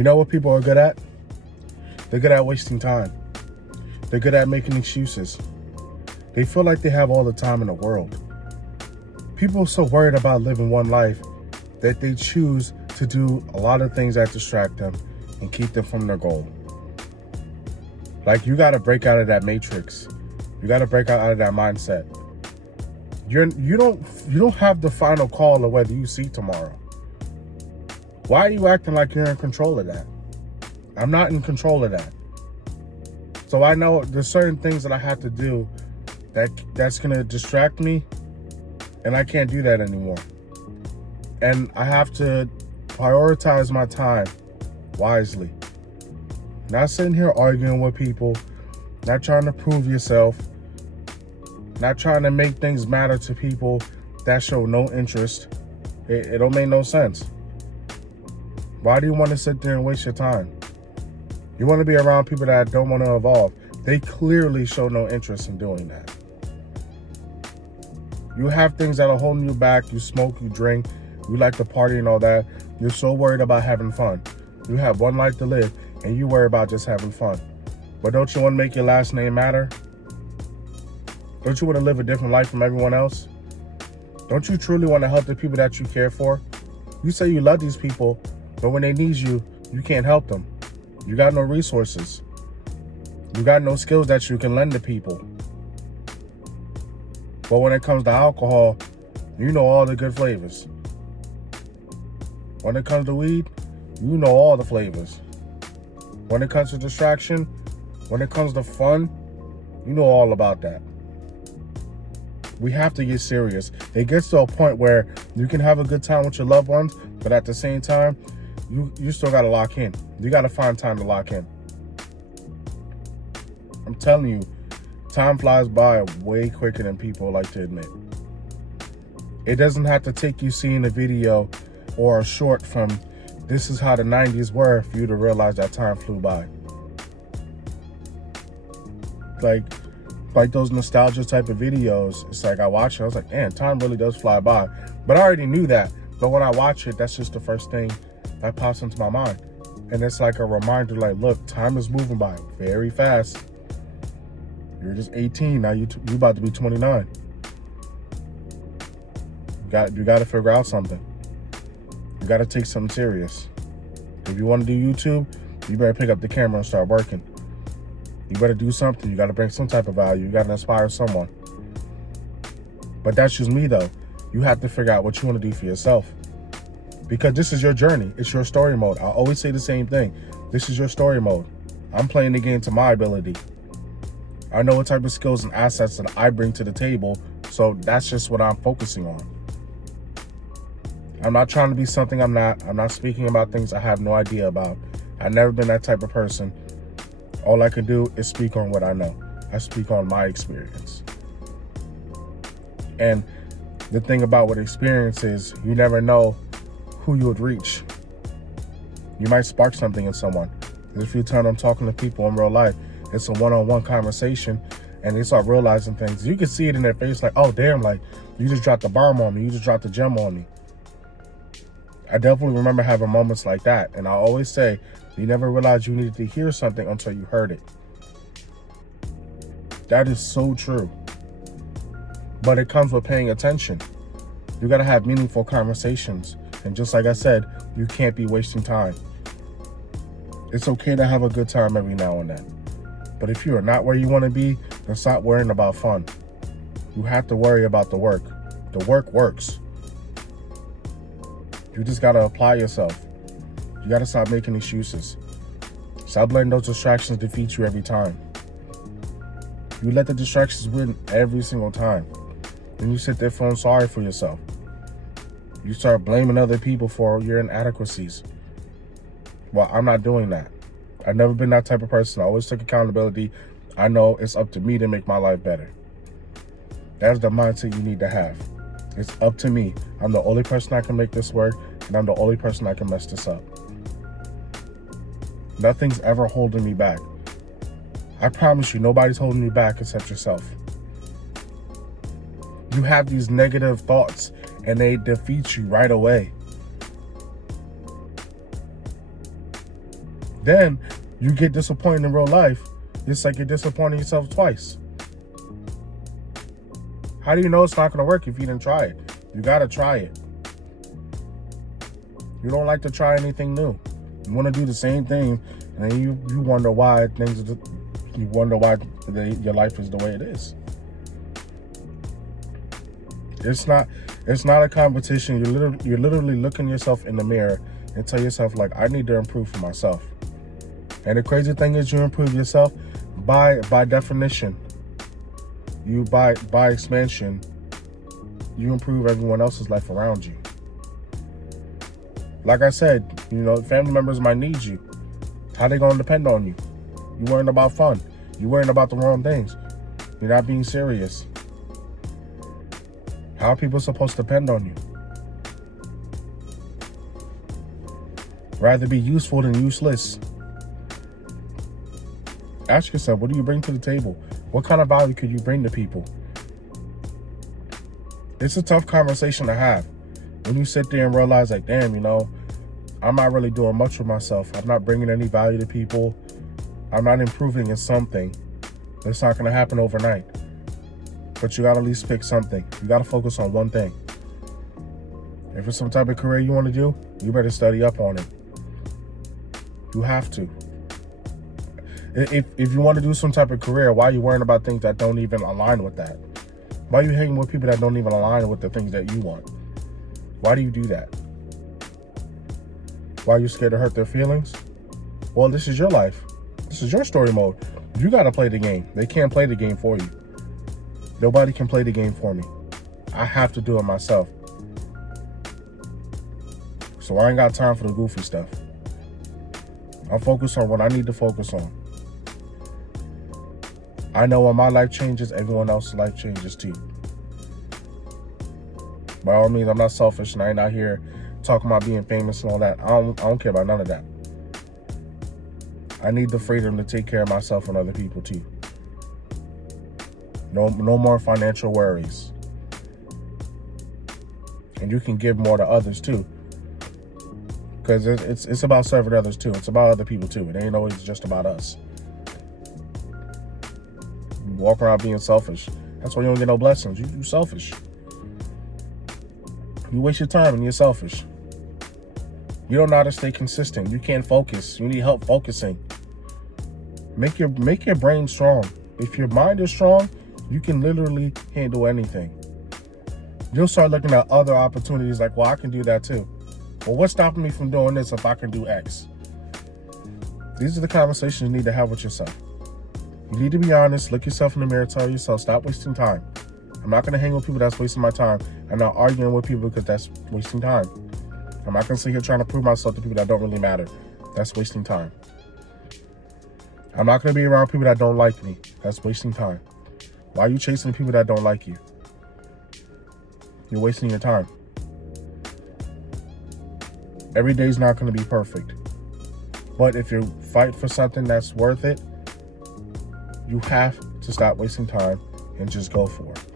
You know what people are good at? They're good at wasting time. They're good at making excuses. They feel like they have all the time in the world. People are so worried about living one life that they choose to do a lot of things that distract them and keep them from their goal. Like, you got to break out of that matrix. You got to break out of that mindset. You don't have the final call of whether you see tomorrow. Why are you acting like you're in control of that? I'm not in control of that. So I know there's certain things that I have to do that's going to distract me, and I can't do that anymore. And I have to prioritize my time wisely. Not sitting here arguing with people, not trying to prove yourself, not trying to make things matter to people that show no interest. It don't make no sense. Why do you want to sit there and waste your time? You want to be around people that don't want to evolve. They clearly show no interest in doing that. You have things that are holding you back. You smoke, you drink, you like to party and all that. You're so worried about having fun. You have one life to live, and you worry about just having fun. But don't you want to make your last name matter? Don't you want to live a different life from everyone else? Don't you truly want to help the people that you care for? You say you love these people, but when they need you, you can't help them. You got no resources. You got no skills that you can lend to people. But when it comes to alcohol, you know all the good flavors. When it comes to weed, you know all the flavors. When it comes to distraction, when it comes to fun, you know all about that. We have to get serious. It gets to a point where you can have a good time with your loved ones, but at the same time, you still got to lock in. You got to find time to lock in. I'm telling you, time flies by way quicker than people like to admit. It doesn't have to take you seeing a video or a short from "This is how the 90s were" for you to realize that time flew by. Like those nostalgia type of videos, it's like I watch it, I was like, man, time really does fly by. But I already knew that. But when I watch it, that's just the first thing that pops into my mind. And it's like a reminder, like, look, time is moving by very fast. You're just 18, now you about to be 29. You got to figure out something. You got to take something serious. If you want to do YouTube, you better pick up the camera and start working. You better do something. You got to bring some type of value. You got to inspire someone. But that's just me, though. You have to figure out what you want to do for yourself. Because this is your journey. It's your story mode. I always say the same thing. This is your story mode. I'm playing the game to my ability. I know what type of skills and assets that I bring to the table, so that's just what I'm focusing on. I'm not trying to be something I'm not. I'm not speaking about things I have no idea about. I've never been that type of person. All I can do is speak on what I know. I speak on my experience. And the thing about what experience is, you never know who you would reach. You might spark something in someone. There's a few times I'm talking to people in real life, it's a one-on-one conversation, and they start realizing things. You can see it in their face, like, oh, damn, like, you just dropped the bomb on me. You just dropped the gem on me. I definitely remember having moments like that. And I always say, you never realized you needed to hear something until you heard it. That is so true. But it comes with paying attention. You got to have meaningful conversations. And just like I said, you can't be wasting time. It's okay to have a good time every now and then. But if you are not where you want to be, then stop worrying about fun. You have to worry about the work. The work works. You just got to apply yourself. You got to stop making excuses. Stop letting those distractions defeat you every time. You let the distractions win every single time. Then you sit there feeling sorry for yourself. You start blaming other people for your inadequacies. Well, I'm not doing that. I've never been that type of person. I always took accountability. I know it's up to me to make my life better. That's the mindset you need to have. It's up to me. I'm the only person that can make this work, and I'm the only person that can mess this up. Nothing's ever holding me back. I promise you, nobody's holding you back except yourself. You have these negative thoughts, and they defeat you right away. Then you get disappointed in real life. It's like you're disappointing yourself twice. How do you know it's not going to work if you didn't try it? You got to try it. You don't like to try anything new. You want to do the same thing, and then you wonder why your life is the way it is. It's not a competition. You're literally looking yourself in the mirror and tell yourself, like, I need to improve for myself. And the crazy thing is, you improve yourself by definition. You by expansion, you improve everyone else's life around you. Like I said, family members might need you. How they gonna depend on you? You worrying about fun. You worrying about the wrong things. You're not being serious. How are people supposed to depend on you? Rather be useful than useless. Ask yourself, what do you bring to the table? What kind of value could you bring to people? It's a tough conversation to have. When you sit there and realize, like, damn, I'm not really doing much for myself. I'm not bringing any value to people. I'm not improving in something. It's not going to happen overnight. But you got to at least pick something. You got to focus on one thing. If it's some type of career you want to do, you better study up on it. You have to. If you want to do some type of career, why are you worrying about things that don't even align with that? Why are you hanging with people that don't even align with the things that you want? Why do you do that? Why are you scared to hurt their feelings? Well, this is your life. This is your story mode. You got to play the game. They can't play the game for you. Nobody can play the game for me. I have to do it myself. So I ain't got time for the goofy stuff. I'm focused on what I need to focus on. I know when my life changes, everyone else's life changes too. By all means, I'm not selfish, and I ain't out here talking about being famous and all that. I don't care about none of that. I need the freedom to take care of myself and other people too. No more financial worries. And you can give more to others too. Because it's about serving others too. It's about other people too. It ain't always just about us. You walk around being selfish. That's why you don't get no blessings. You selfish. You waste your time and you're selfish. You don't know how to stay consistent. You can't focus. You need help focusing. Make your brain strong. If your mind is strong, you can literally handle anything. You'll start looking at other opportunities like, well, I can do that too. Well, what's stopping me from doing this if I can do X? These are the conversations you need to have with yourself. You need to be honest, look yourself in the mirror, tell yourself, stop wasting time. I'm not going to hang with people that's wasting my time. I'm not arguing with people because that's wasting time. I'm not going to sit here trying to prove myself to people that don't really matter. That's wasting time. I'm not going to be around people that don't like me. That's wasting time. Why are you chasing people that don't like you? You're wasting your time. Every day's not going to be perfect. But if you fight for something that's worth it, you have to stop wasting time and just go for it.